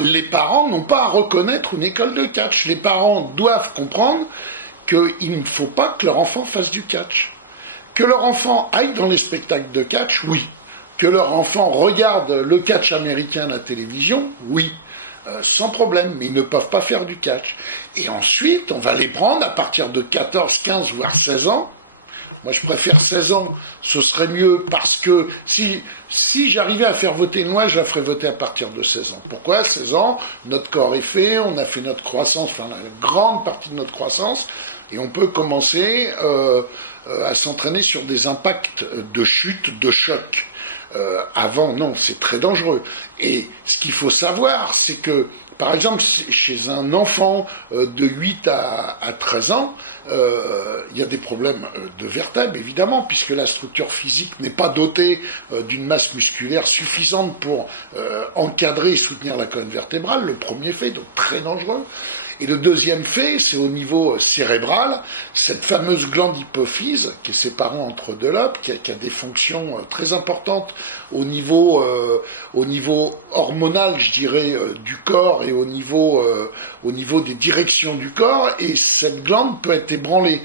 les parents n'ont pas à reconnaître une école de catch. Les parents doivent comprendre qu'il ne faut pas que leur enfant fasse du catch. Que leur enfant aille dans les spectacles de catch, oui. Que leur enfant regarde le catch américain à la télévision, oui. Sans problème, mais ils ne peuvent pas faire du catch. Et ensuite, on va les prendre à partir de 14, 15, voire 16 ans. Moi, je préfère 16 ans, ce serait mieux, parce que si j'arrivais à faire voter une loi, je la ferais voter à partir de 16 ans. Pourquoi 16 ans, notre corps est fait, on a fait notre croissance, enfin la grande partie de notre croissance, et on peut commencer à s'entraîner sur des impacts de chute, de choc. Avant, non, c'est très dangereux. Et ce qu'il faut savoir, c'est que, par exemple, chez un enfant de 8 à 13 ans, il y a des problèmes de vertèbres, évidemment, puisque la structure physique n'est pas dotée d'une masse musculaire suffisante pour encadrer et soutenir la colonne vertébrale, le premier fait, donc très dangereux. Et le deuxième fait, c'est au niveau cérébral, cette fameuse glande hypophyse, qui est séparée entre deux lobes, qui a des fonctions très importantes au niveau hormonal, je dirais, du corps et au niveau des directions du corps, et cette glande peut être ébranlée.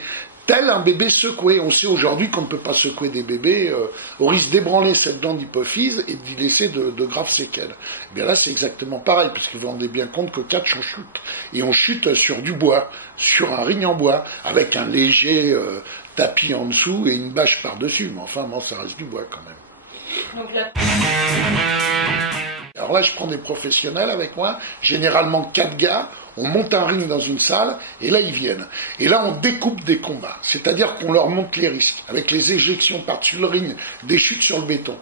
Tel un bébé secoué. On sait aujourd'hui qu'on ne peut pas secouer des bébés au risque d'ébranler cette glande hypophyse et d'y laisser de graves séquelles. Et bien là, c'est exactement pareil, parce que vous vous rendez bien compte que catch, on chute. Et on chute sur du bois, sur un ring en bois, avec un léger tapis en dessous et une bâche par-dessus. Mais enfin, bon, ça reste du bois quand même. Donc là... Alors là, je prends des professionnels avec moi, généralement 4 gars, on monte un ring dans une salle, et là, ils viennent. Et là, on découpe des combats, c'est-à-dire qu'on leur montre les risques, avec les éjections par-dessus le ring, des chutes sur le béton.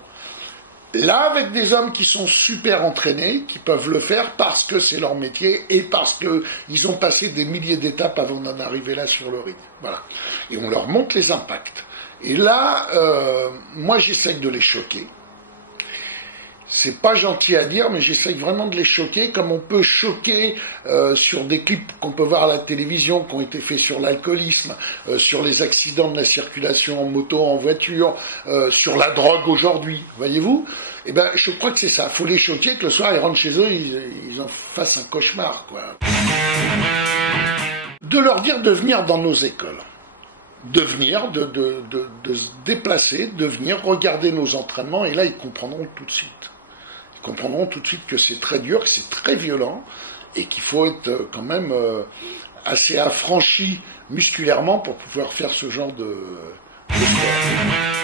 Là, avec des hommes qui sont super entraînés, qui peuvent le faire parce que c'est leur métier, et parce qu'ils ont passé des milliers d'étapes avant d'en arriver là sur le ring. Voilà. Et on leur montre les impacts. Et là, moi, j'essaye de les choquer. C'est pas gentil à dire, mais j'essaye vraiment de les choquer, comme on peut choquer sur des clips qu'on peut voir à la télévision, qui ont été faits sur l'alcoolisme, sur les accidents de la circulation en moto, en voiture, sur la drogue aujourd'hui, voyez-vous. Eh ben, je crois que c'est ça. Faut les choquer, que le soir ils rentrent chez eux, ils en fassent un cauchemar, quoi. De leur dire de venir dans nos écoles. De venir, de se déplacer, de venir regarder nos entraînements, et là ils comprendront tout de suite. Ils comprendront tout de suite que c'est très dur, que c'est très violent, et qu'il faut être quand même assez affranchi musculairement pour pouvoir faire ce genre de sport.